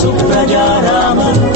सुप्रजारामन्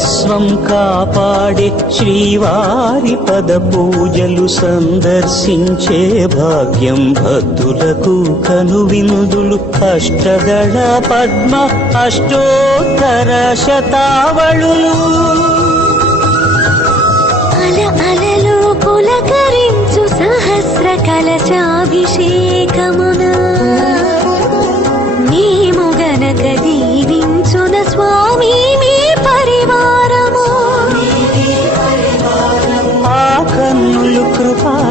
సర్వస్వం కాపాడే శ్రీవారి పద పూజలు సందర్శించే భాగ్యం భక్తులకు కనువినుదులు. అష్టదళ పద్మ అష్టోత్తర శతావళులు. అల అలలు పులకరించు సహస్ర కలచాభిషేకమున